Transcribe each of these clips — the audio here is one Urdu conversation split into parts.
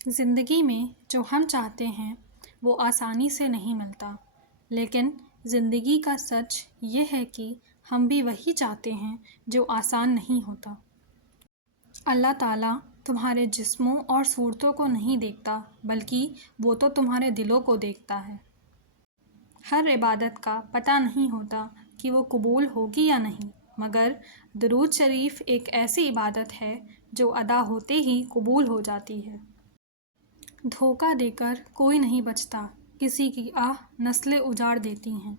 زندگی میں جو ہم چاہتے ہیں وہ آسانی سے نہیں ملتا، لیکن زندگی کا سچ یہ ہے کہ ہم بھی وہی چاہتے ہیں جو آسان نہیں ہوتا۔ اللہ تعالیٰ تمہارے جسموں اور صورتوں کو نہیں دیکھتا، بلکہ وہ تو تمہارے دلوں کو دیکھتا ہے۔ ہر عبادت کا پتہ نہیں ہوتا کہ وہ قبول ہوگی یا نہیں، مگر درود شریف ایک ایسی عبادت ہے جو ادا ہوتے ہی قبول ہو جاتی ہے۔ دھوکہ دے کر کوئی نہیں بچتا، کسی کی آہ نسلیں اجاڑ دیتی ہیں۔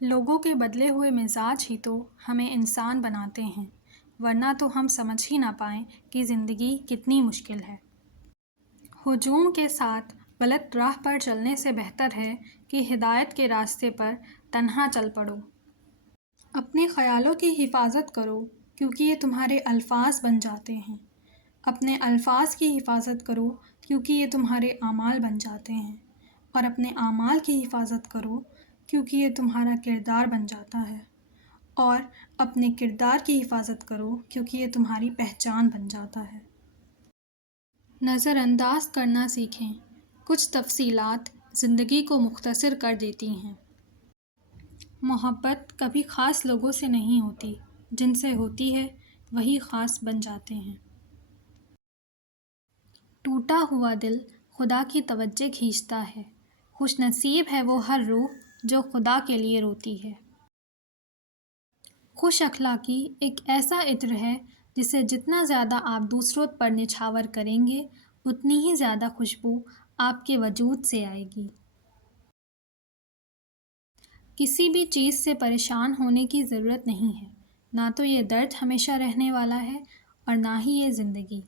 لوگوں کے بدلے ہوئے مزاج ہی تو ہمیں انسان بناتے ہیں، ورنہ تو ہم سمجھ ہی نہ پائیں کہ زندگی کتنی مشکل ہے۔ ہجوم کے ساتھ غلط راہ پر چلنے سے بہتر ہے کہ ہدایت کے راستے پر تنہا چل پڑو۔ اپنے خیالوں کی حفاظت کرو، کیونکہ یہ تمہارے الفاظ بن جاتے ہیں۔ اپنے الفاظ کی حفاظت کرو، کیونکہ یہ تمہارے اعمال بن جاتے ہیں، اور اپنے اعمال کی حفاظت کرو، کیونکہ یہ تمہارا کردار بن جاتا ہے، اور اپنے کردار کی حفاظت کرو، کیونکہ یہ تمہاری پہچان بن جاتا ہے۔ نظر انداز کرنا سیکھیں، کچھ تفصیلات زندگی کو مختصر کر دیتی ہیں۔ محبت کبھی خاص لوگوں سے نہیں ہوتی، جن سے ہوتی ہے وہی خاص بن جاتے ہیں۔ ٹوٹا ہوا دل خدا کی توجہ کھینچتا ہے، خوش نصیب ہے وہ ہر روح جو خدا کے لیے روتی ہے۔ خوش اخلاقی ایک ایسا عطر ہے جسے جتنا زیادہ آپ دوسروں پر نچھاور کریں گے، اتنی ہی زیادہ خوشبو آپ کے وجود سے آئے گی۔ کسی بھی چیز سے پریشان ہونے کی ضرورت نہیں ہے، نہ تو یہ درد ہمیشہ رہنے والا ہے اور نہ ہی یہ زندگی۔